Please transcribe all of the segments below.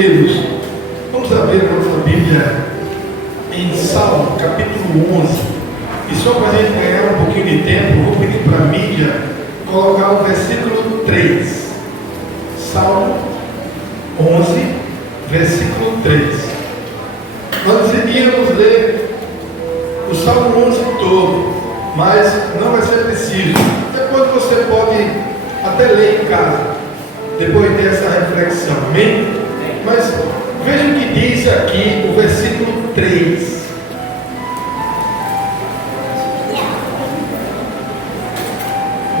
queridos, vamos abrir a nossa Bíblia em Salmo, capítulo 11. E só para a gente ganhar um pouquinho de tempo, vou pedir para a mídia colocar o versículo 3. Salmo 11, versículo 3. Nós iríamos ler o Salmo 11 todo, mas não vai ser preciso. Depois você pode até ler em casa, depois dessa reflexão, amém? Mas veja o que diz aqui o versículo 3.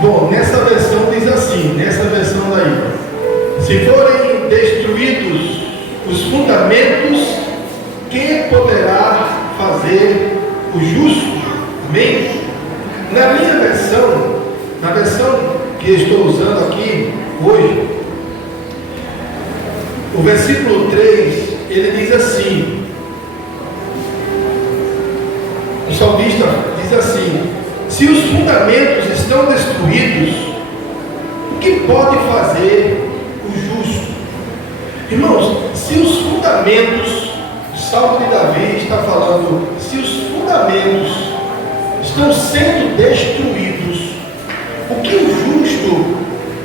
Bom, nessa versão diz assim, nessa versão daí: se forem destruídos os fundamentos, quem poderá fazer o justo? Amém? Na minha versão, na versão que estou usando aqui hoje, o versículo 3, ele diz assim, o salmista diz assim: se os fundamentos estão destruídos, o que pode fazer o justo? Irmãos, se os fundamentos, o Salmo de Davi está falando, se os fundamentos estão sendo destruídos, o que o justo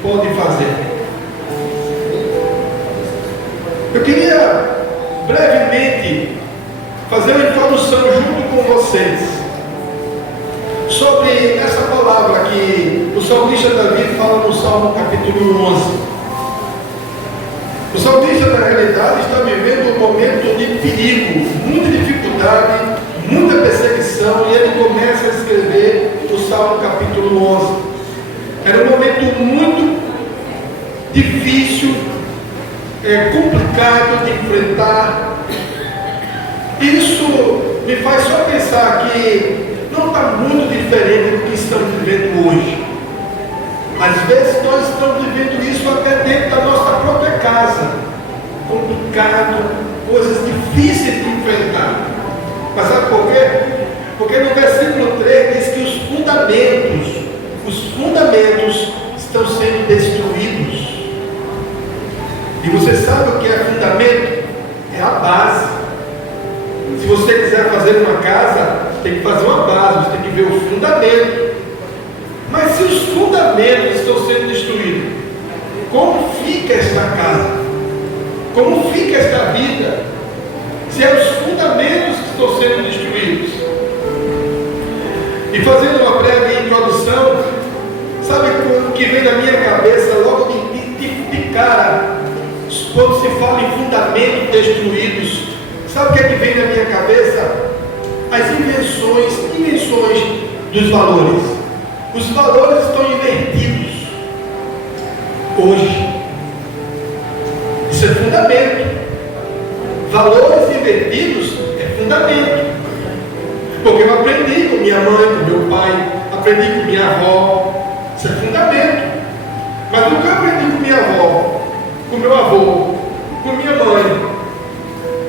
pode fazer? Eu queria brevemente fazer uma introdução junto com vocês sobre essa palavra que o salmista Davi fala no Salmo capítulo 11. O salmista, na realidade, está vivendo um momento de perigo, muita dificuldade, muita perseguição, e ele começa a escrever o Salmo capítulo 11. Era um momento muito difícil, complicado de enfrentar. Isso me faz só pensar que não está muito diferente do que estamos vivendo hoje. Às vezes nós estamos vivendo isso até dentro da nossa própria casa. Complicado, coisas difíceis de enfrentar. Mas sabe por quê? Porque no versículo 3 diz que os fundamentos estão sendo destruídos. E você sabe o que é fundamento? É a base. Se você quiser fazer uma casa, tem que fazer uma base, você tem que ver o fundamento. Mas se os fundamentos estão sendo destruídos, como fica esta casa? Como fica esta vida? Se é os fundamentos que estão sendo destruídos. E fazendo uma breve introdução, sabe o que vem na minha cabeça logo de cara, quando se fala em fundamentos destruídos? Sabe o que é que vem na minha cabeça? As invenções dos valores. Os valores estão invertidos hoje. Isso é fundamento. Valores invertidos é fundamento. Porque eu aprendi com minha mãe, com meu pai, aprendi com minha avó. Isso é fundamento. Mas o que eu aprendi com minha avó, com meu avô, com minha mãe,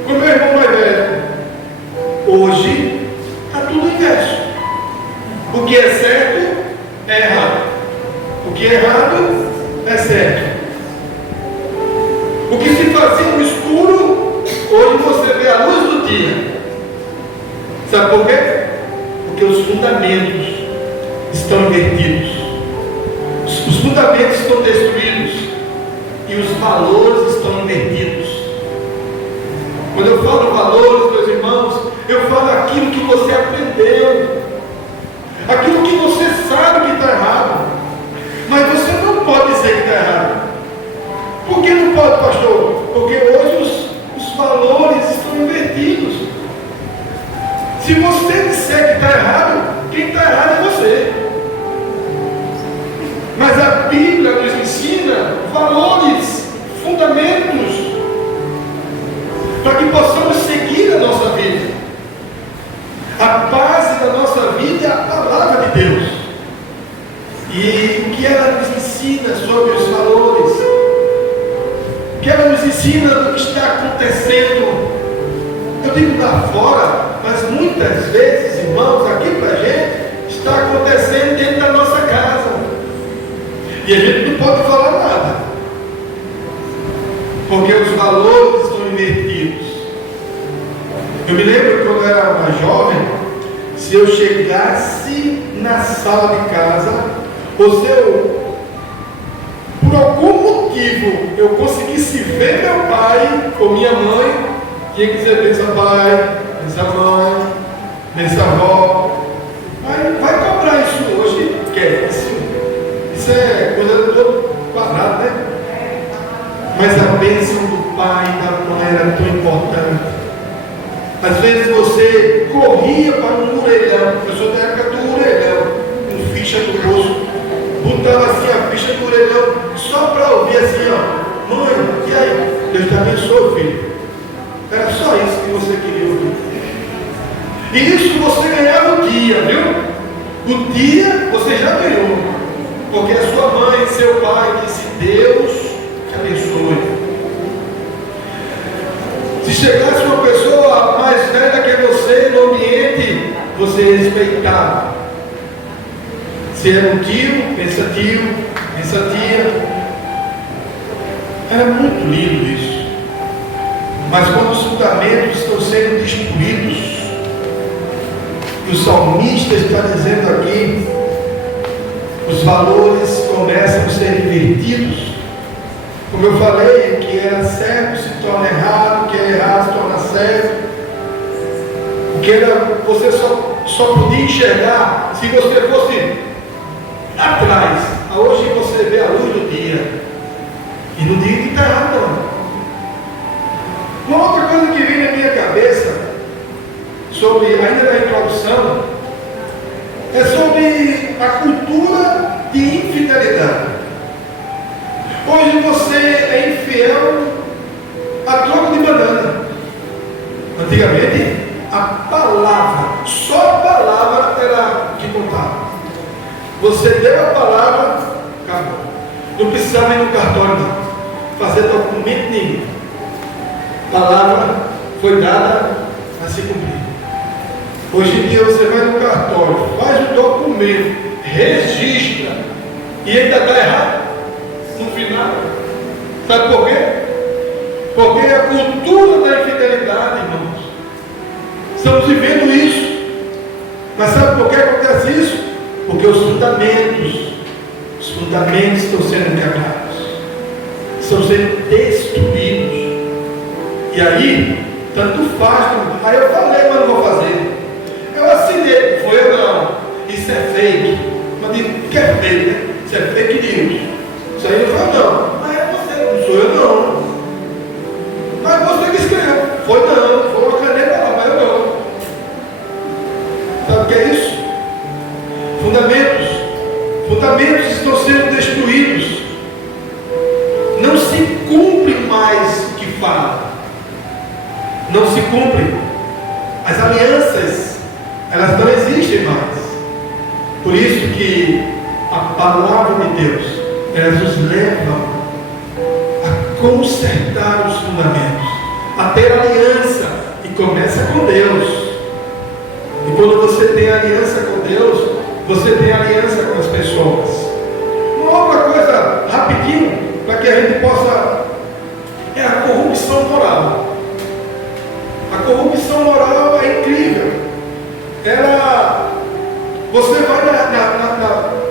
com meu irmão mais velho, hoje está tudo inverso. O que é certo é errado. O que é errado é certo. O que se fazia no escuro, hoje você vê a luz do dia. Sabe por quê? Porque os fundamentos estão invertidos. Os fundamentos estão destruídos. E os valores estão invertidos. Quando eu falo valores, meus irmãos, eu falo aquilo que você aprendeu, aquilo que você sabe que está errado, mas você não pode dizer que está errado. Por que não pode, pastor? Porque hoje os valores estão invertidos. Se você disser que está errado, quem está errado é você. Mas a Bíblia nos ensina valores, fundamentos, para que possamos seguir a nossa vida. A base da nossa vida é a palavra de Deus. E o que ela nos ensina sobre os valores, o que ela nos ensina do que está acontecendo. Eu digo lá fora, mas muitas vezes, irmãos, aqui para a gente, está acontecendo dentro da nossa casa. E a gente não pode falar nada. Porque os valores estão eu chegasse na sala de casa, ou se eu, por algum motivo, eu conseguisse ver meu pai ou minha mãe, tinha que dizer: bença pai, bença mãe, bença avó. Vai cobrar isso hoje? Quer? Isso é coisa do todo parado, né? Mas a bênção do pai e da mãe era tão importante. Às vezes você corria para um orelhão, a pessoa da época do orelhão, com ficha no bolso, botava assim a ficha do orelhão, só para ouvir assim: ó, mãe, e aí? Deus te abençoe, filho. Era só isso que você queria ouvir. E isso você ganhava o dia, viu? O dia você já ganhou, porque a sua mãe e seu pai disse: Deus te abençoe. Se chegasse uma pessoa mais velha que você no ambiente, você respeitava. Se era um tio, pensa tia. Era muito lindo isso. Mas quando os fundamentos estão sendo destruídos, e o salmista está dizendo aqui, os valores começam a ser invertidos. Como eu falei, o que era certo se torna errado, o que é errado se torna certo. O que era, você só podia enxergar se você fosse atrás. Hoje você vê a luz do dia. E não digo que está errado, não. Uma outra coisa que vem na minha cabeça, sobre, ainda na introdução, é sobre a cultura de infidelidade. Hoje você é infiel a troco de banana. Antigamente, a palavra, só a palavra era que contava. Você deu a palavra, acabou. Não precisava ir no cartório, não. Fazer documento nenhum. A palavra foi dada a se cumprir. Hoje em dia você vai no cartório, faz o documento, registra e ainda está errado. No final, sabe por quê? Porque a cultura da infidelidade, irmãos, estamos vivendo isso. Mas sabe por que acontece isso? Porque os fundamentos estão sendo quebrados, estão sendo destruídos. E aí, tanto faz, aí eu falei, mas não vou fazer. Eu assinei, foi eu não. Isso é fake. Mas digo, que é fake, né? Isso é fake news. Isso aí não foi não. Mas é você, não sou eu não. Mas você que escreveu. Foi não, foi uma caneta lá, mas eu não. Sabe o que é isso? Fundamentos estão sendo destruídos. Não se cumpre mais o que fala. Não se cumpre. As alianças, elas não existem mais. Por isso que a palavra de Deus, elas nos levam a consertar os fundamentos, a ter aliança, e começa com Deus. E quando você tem aliança com Deus, você tem aliança com as pessoas. Uma outra coisa, rapidinho, para que a gente possa, é a corrupção moral. A corrupção moral é incrível. Você vai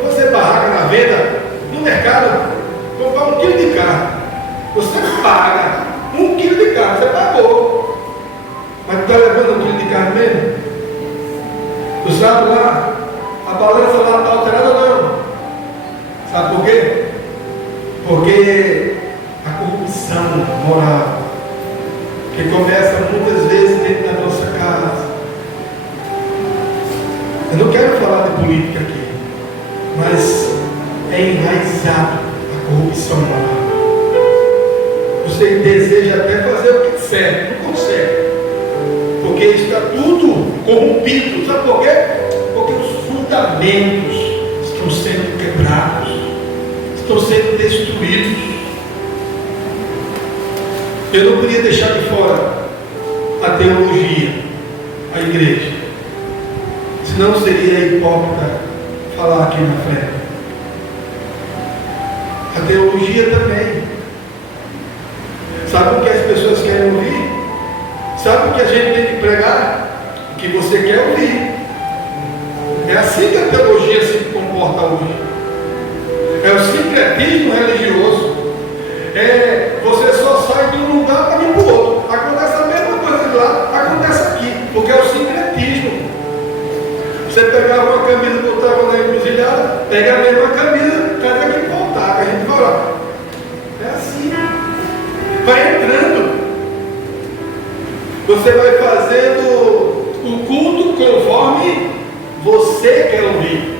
você barraca na venda, no mercado, comprar 1 quilo de carne. Você paga 1 quilo de carne, você pagou. Mas tu está levando 1 quilo de carne mesmo? Tu sabe lá, a balança lá está alterada ou não? Sabe por quê? Porque a corrupção moral, que começa muitas vezes dentro da nossa casa. Eu não quero falar de política aqui, mas é enraizado a corrupção moral. Você deseja até fazer o que é certo, não consegue, porque está tudo corrompido. Sabe por quê? Porque os fundamentos estão sendo quebrados, estão sendo destruídos. Eu não podia deixar de fora a teologia, a igreja, senão seria hipócrita falar aqui na frente. A teologia também. Sabe o que as pessoas querem ouvir? Sabe o que a gente tem que pregar? O que você quer ouvir. É assim que a teologia se comporta hoje. É o sincretismo religioso. Você só sai de um lugar para ir para o outro. Acontece a mesma coisa de lá, acontece aqui, porque é o sincretismo. Você pegava uma camisa que eu estava na encruzilhada, pega a mesma camisa, cada que voltar, a gente vai lá. É assim. Vai entrando. Você vai fazendo o culto conforme você quer ouvir,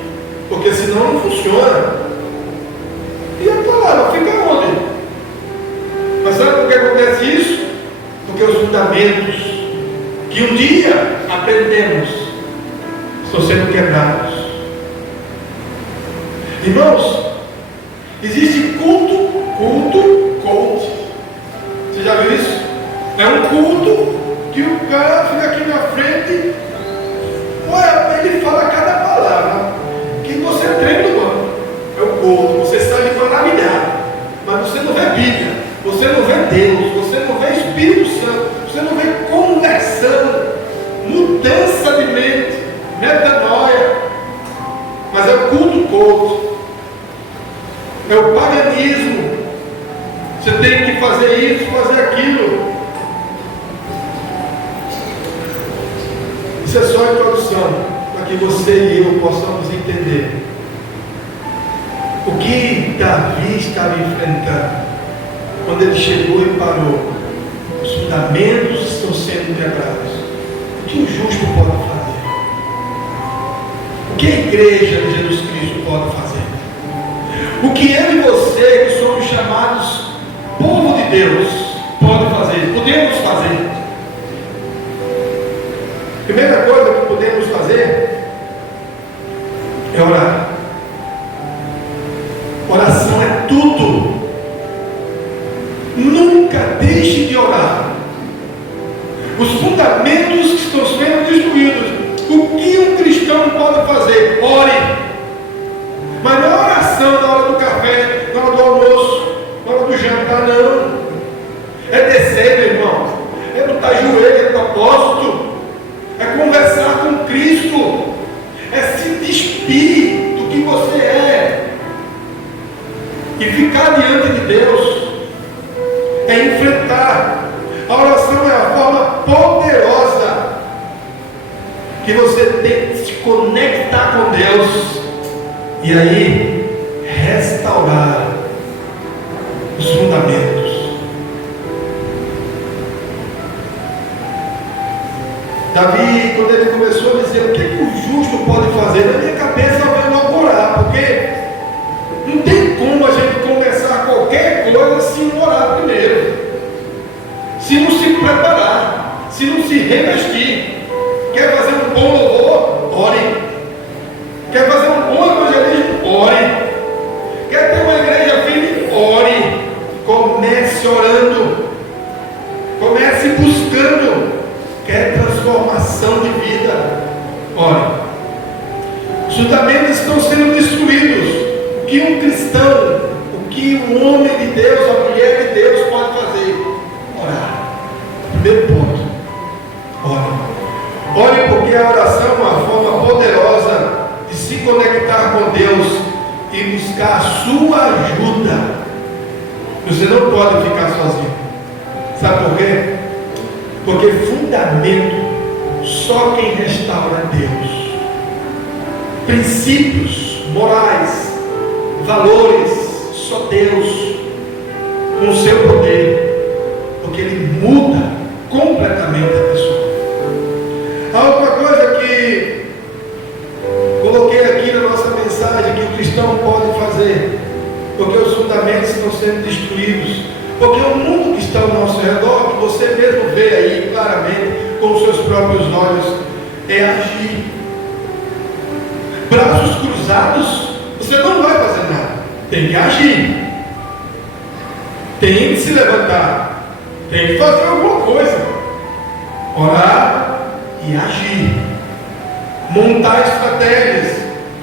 porque senão não funciona. E a palavra fica onde? Mas sabe por que acontece isso? Porque os fundamentos que um dia aprendemos estão sendo quebrados. Irmãos, existe culto. Você já viu isso? É um culto que o cara fica aqui na frente, ele fala cada palavra que você treme no banco. É o culto, você sai maravilhado, mas você não vê Bíblia, você não vê Deus, você não vê Espírito Santo, você não vê conversão, mudança de mente, metanoia. Mas é o culto, é o paganismo. Você tem que fazer isso, fazer aquilo. Isso é só a introdução, para que você e eu possamos entender o que Davi estava enfrentando quando ele chegou e parou. Os fundamentos estão sendo quebrados. O que o justo pode fazer? O que a igreja de Jesus Cristo pode fazer? O que eu e você, que somos chamados povo de Deus, pode fazer? Podemos fazer. Primeira coisa que podemos fazer é orar. Oração é tudo. Nunca deixe de orar. Os fundamentos que estão sendo destruídos. O que um cristão pode fazer? Ore. Mas não é oração na hora do café, na hora do almoço, na hora do jantar, não. É descer, meu irmão. É botar joelho, é propósito. É conversar com Cristo. É se despir do que você é. E ficar diante de Deus. É enfrentar. A oração é a forma poderosa que você tem de se conectar com Deus. E aí, restaurar os fundamentos. Davi, quando ele começou a dizer o que o justo pode fazer, na minha cabeça veio logo orar, porque não tem como a gente começar qualquer coisa se não orar primeiro, se não se preparar, se não se revestir. Quer fazer um bom louvor? Ore. Quer fazer um bom evangelismo? Ore. Quer ter uma igreja firme? Ore. Comece orando. Comece buscando. Quer transformação de vida? Ore. Os fundamentos estão sendo destruídos. O que um cristão, o que um homem de Deus, a mulher de Deus pode fazer? Orar. Primeiro ponto. Ore. Ore, porque a oração é uma forma poderosa de se conectar com Deus e buscar a sua ajuda. Você não pode ficar sozinho. Sabe por quê? Porque fundamento só quem restaura é Deus. Princípios morais, valores, só Deus, com o seu poder, porque Ele muda completamente a pessoa. A outra coisa que coloquei aqui na nossa mensagem que o cristão pode fazer, porque os fundamentos estão sendo destruídos, porque o mundo que está ao nosso redor, que você mesmo vê aí claramente com os seus próprios olhos, é agir. Braços cruzados, você não vai fazer nada. Tem que agir. Tem que se levantar. Tem que fazer alguma coisa. Orar e agir. Montar estratégias.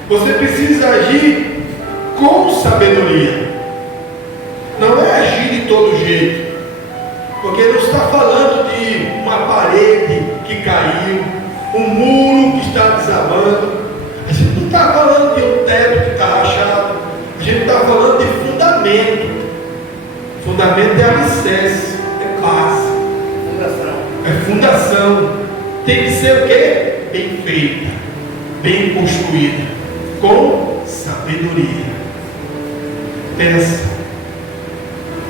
Você precisa agir com sabedoria. Não é agir de todo jeito. Porque não está falando de uma parede que caiu, um muro que está desabando. A está falando de um teto que está rachado, a gente está falando de fundamento. Fundamento é alicerce, é base, é fundação. Tem que ser o quê? Bem feita, bem construída, com sabedoria. Pensa.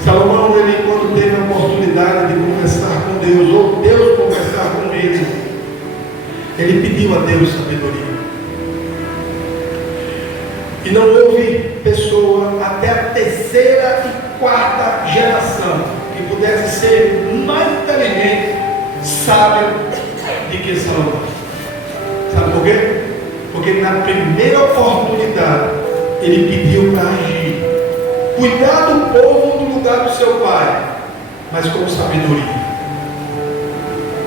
Salomão, ele quando teve a oportunidade de conversar com Deus, ou Deus conversar com ele pediu a Deus sabedoria. E não houve pessoa até a terceira e quarta geração que pudesse ser mais inteligente, sábio do que Salomão. Sabe por quê? Porque na primeira oportunidade ele pediu para agir, cuidar do povo do lugar do seu pai, mas com sabedoria,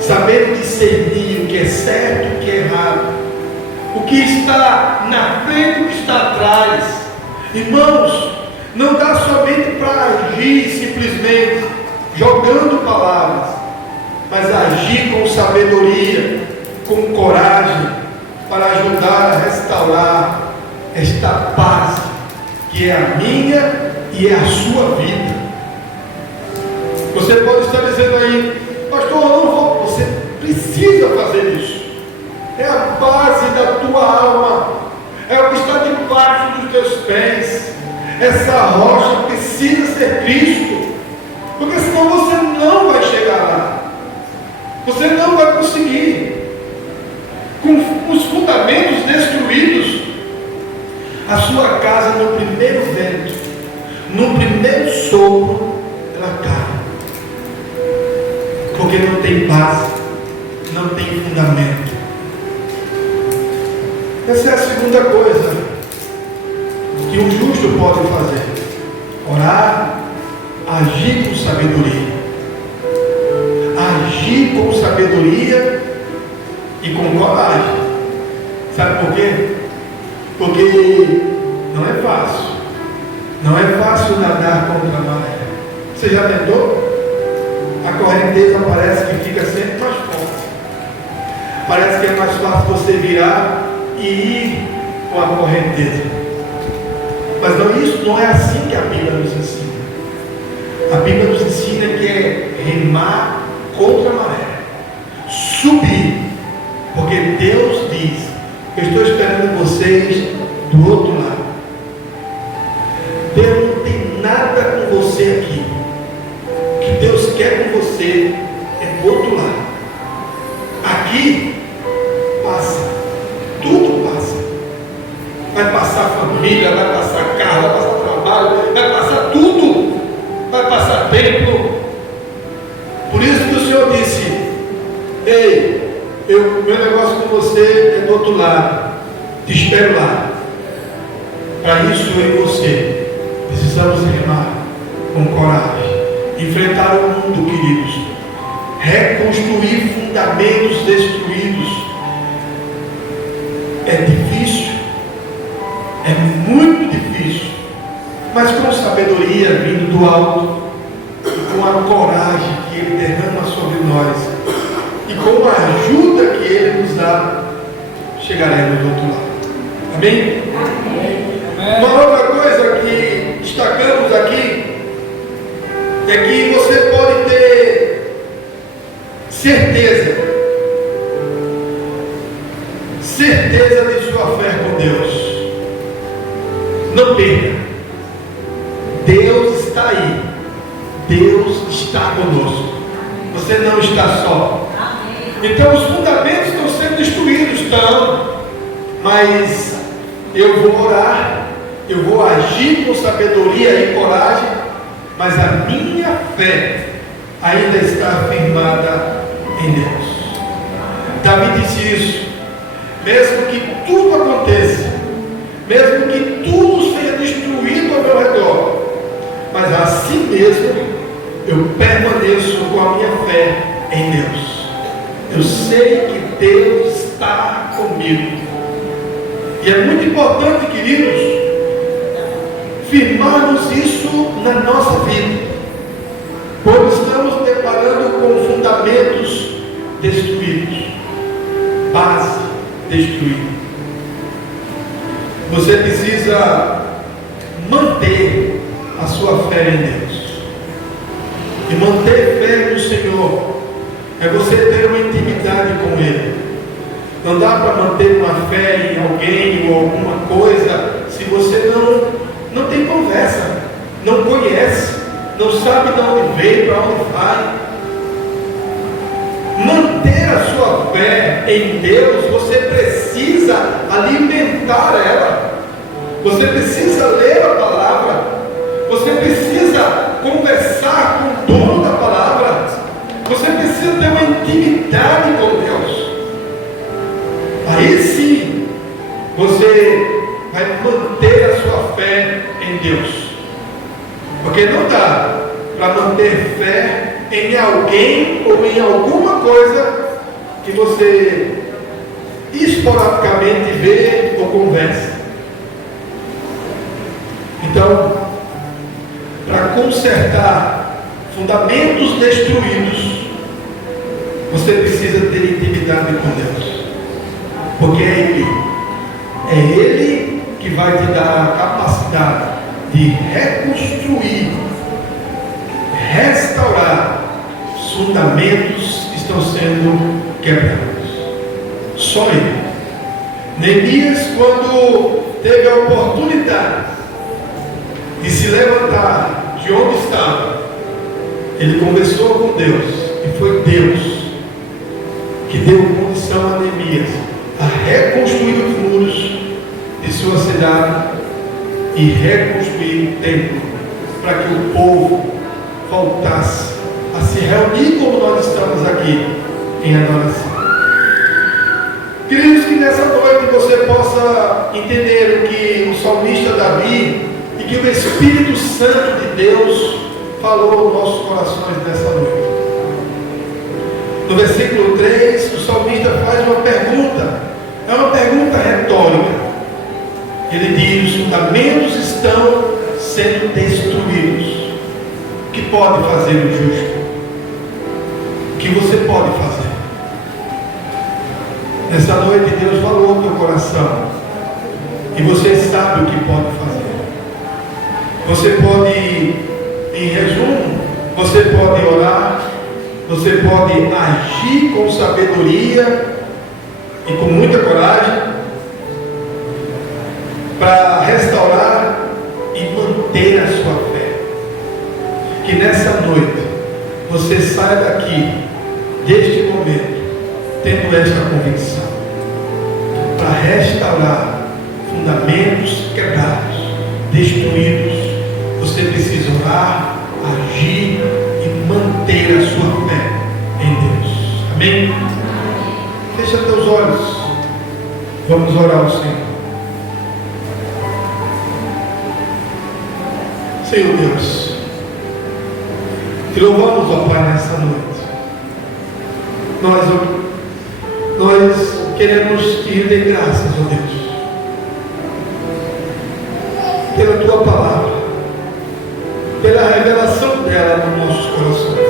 sabendo discernir o que é certo e o que é errado, o que está na frente e o que está atrás. Irmãos, não dá somente para agir simplesmente jogando palavras, mas agir com sabedoria, com coragem, para ajudar a restaurar esta paz que é a minha e é a sua vida. Você pode estar dizendo aí, pastor, eu não vou. Você precisa fazer isso. É a base da tua alma, é o que está debaixo dos teus pés. Essa rocha precisa ser Cristo, porque senão você não vai chegar lá, você não vai conseguir. Com os fundamentos destruídos, a sua casa no primeiro vento, no primeiro sopro, ela cai, porque não tem base, não tem fundamento. Essa é a segunda coisa que um justo pode fazer: orar, agir com sabedoria. Agir com sabedoria e com coragem. Sabe por quê? Porque não é fácil. Não é fácil nadar contra a maré. Você já tentou? A correnteza parece que fica sempre mais forte. Parece que é mais fácil você virar e ir com a correnteza. Mas não, isso não é assim que a Bíblia nos ensina. A Bíblia nos ensina que é remar contra a maré, subir, porque Deus diz: eu estou esperando vocês do outro lado. Deus não tem nada com você aqui. O que Deus quer com você é do outro lado. Aqui passa, tudo passa. Vai passar família, vai passar carro, vai passar trabalho, vai passar tudo, vai passar tempo. Por isso que o Senhor disse: ei, meu negócio com você é do outro lado, te espero lá. Para isso eu e você precisamos remar com coragem, enfrentar o mundo, queridos, reconstruir fundamentos destruídos. É difícil, é muito difícil, mas com sabedoria vindo do alto, com a coragem que Ele derrama sobre nós e com a ajuda que Ele nos dá, chegaremos do outro lado. Amém? Amém. Uma outra coisa que destacamos aqui é que você pode ter certeza de sua fé com Deus. Não perca. Deus está aí. Deus está conosco. Você não está só. Então os fundamentos estão sendo destruídos, mas eu vou orar, eu vou agir com sabedoria e coragem, mas a minha fé ainda está afirmada em Deus. Davi disse isso: mesmo que tudo aconteça, mesmo que tudo seja destruído ao meu redor, mas assim mesmo eu permaneço com a minha fé em Deus. Eu sei que Deus está comigo. E é muito importante, queridos, firmarmos isso na nossa vida, pois estamos deparando com fundamentos destruídos, base destruída. Você precisa manter a sua fé em Deus. E manter fé no Senhor é você ter uma intimidade com Ele. Não dá para manter uma fé em alguém ou alguma coisa se você não tem conversa, não conhece, não sabe de onde veio, para onde vai. Manter a sua fé em Deus, você precisa alimentar ela. Você precisa ler a palavra. Você precisa conversar com o dono da palavra. Você precisa ter uma intimidade com Deus. Aí sim, você vai manter a sua fé em Deus. Porque não dá para manter fé em alguém ou em alguma coisa que você esporadicamente vê ou conversa. Então, para consertar fundamentos destruídos, você precisa ter intimidade com Deus. Porque é Ele que vai te dar a capacidade de reconstruir, restaurar os fundamentos que estão sendo quebrados. Só Ele. Neemias, quando teve a oportunidade de se levantar de onde estava, ele conversou com Deus, e foi Deus que deu condição a Neemias a reconstruir os muros de sua cidade e reconstruir o templo, para que o povo voltasse a se reunir como nós estamos aqui em adoração. Queridos, que nessa noite você possa entender o que o salmista Davi e que o Espírito Santo de Deus falou aos nossos corações nessa noite. No versículo 3, o salmista faz uma pergunta, é uma pergunta retórica. Ele diz: os fundamentos estão sendo destruídos. O que pode fazer o justo? O que você pode fazer? Nessa noite Deus falou no teu coração, e você sabe o que pode fazer. Você pode, em resumo, você pode orar, você pode agir com sabedoria e com muita coragem para restaurar e manter a sua fé. Que nessa noite você saia daqui, deste momento, tendo esta convicção, para restaurar fundamentos quebrados, destruídos. Você precisa orar, agir e manter a sua fé em Deus. Amém? Fecha teus olhos. Vamos orar ao Senhor. Senhor Deus, te louvamos, ó Pai, nessa noite. Nós queremos te render graças, ó Deus, pela tua palavra, pela revelação dela nos nossos corações.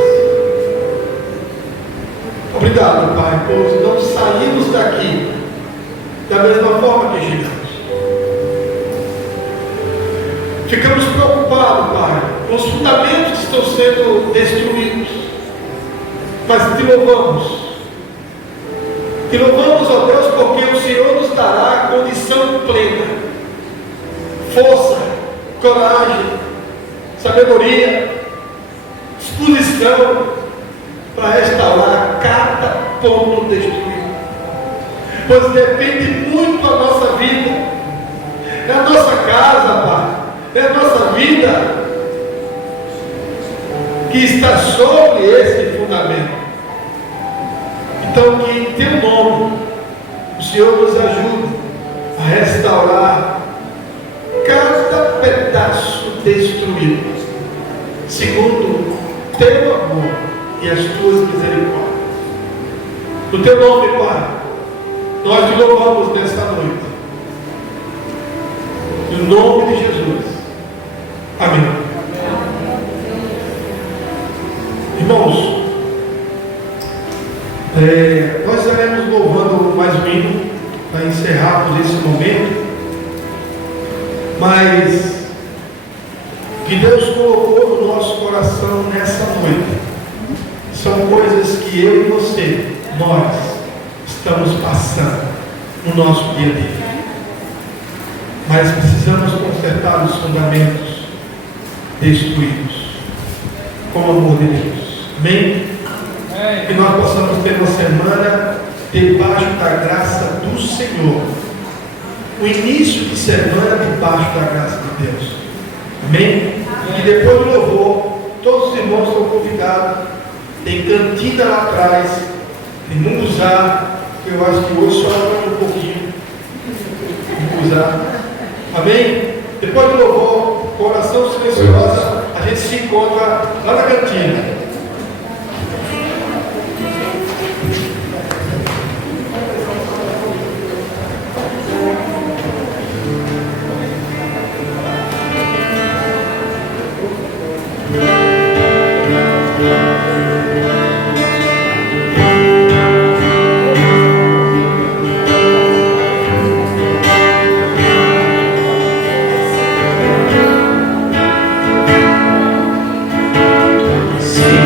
Obrigado, Pai, por não sairmos daqui da mesma forma que chegamos. Ficamos preocupados, Pai, com os fundamentos que estão sendo destruídos. Mas te louvamos. Te louvamos, ó Deus, porque o Senhor nos dará condição plena, força, coragem, sabedoria, disposição para restaurar cada ponto destruído. Pois depende muito a nossa vida, é a nossa casa, Pai, é a nossa vida que está sobre esse fundamento. Então, que em teu nome o Senhor nos ajude a restaurar cada pedaço destruído, segundo teu amor e as tuas misericórdias. No teu nome, Pai, nós te louvamos nesta noite. No nome de Jesus. Amém. Irmãos, nós estaremos louvando mais um hino para encerrarmos esse momento. Mas que Deus colocou no nosso coração nessa noite são coisas que eu e você, nós, estamos passando no nosso dia a dia. Mas precisamos consertar os fundamentos destruídos com o amor de Deus. Amém? Que nós possamos ter uma semana debaixo da graça do Senhor. O início de semana debaixo da graça de Deus. Amém? E depois do louvor, todos os irmãos são convidados. Tem cantina lá atrás, tem munguzá, que eu acho que hoje só vai um pouquinho. Munguzá. Amém? Depois do louvor, coração silenciosa, a gente se encontra lá na cantina. Sim.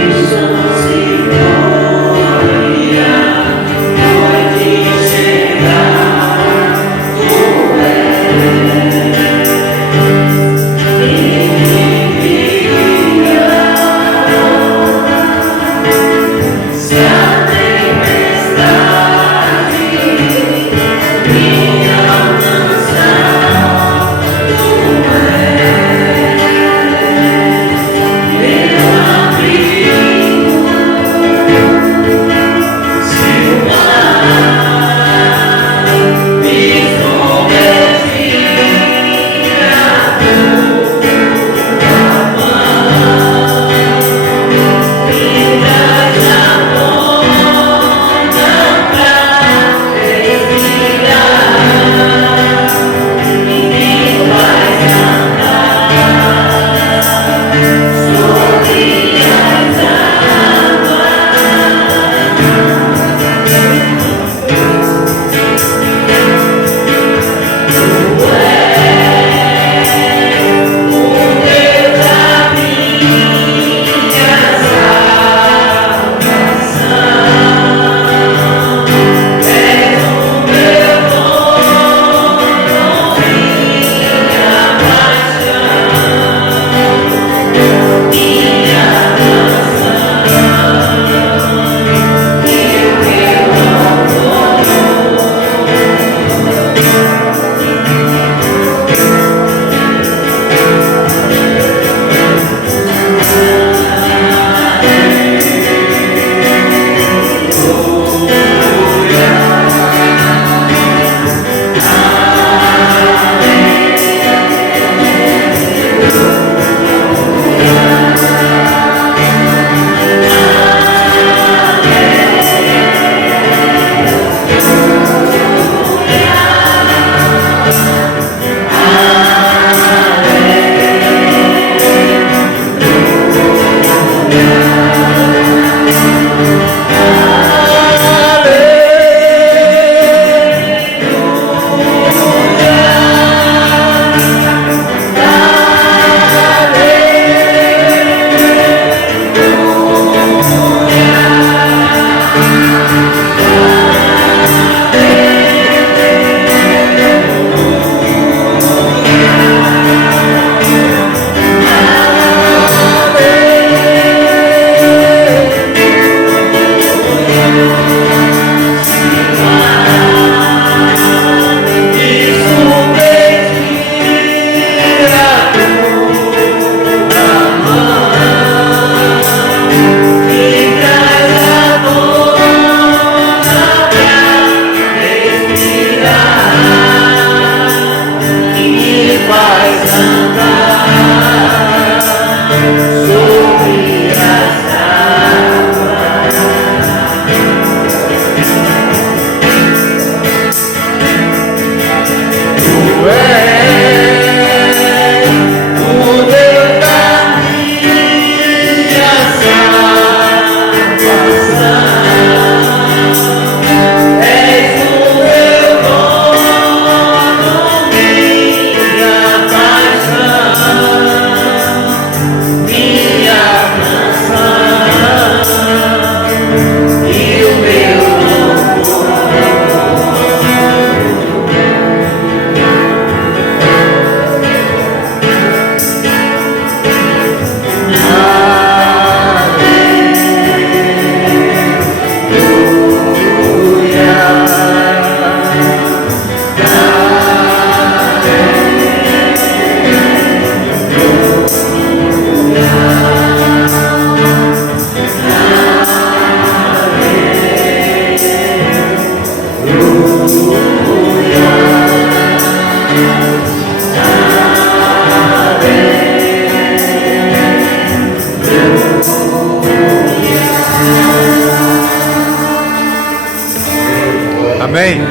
Amém.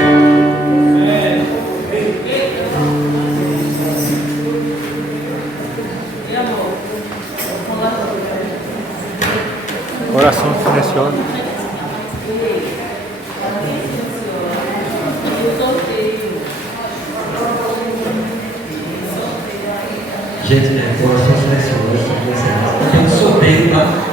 Oração silenciosa. Gente, oração silenciosa. Tem um sorteio, tá?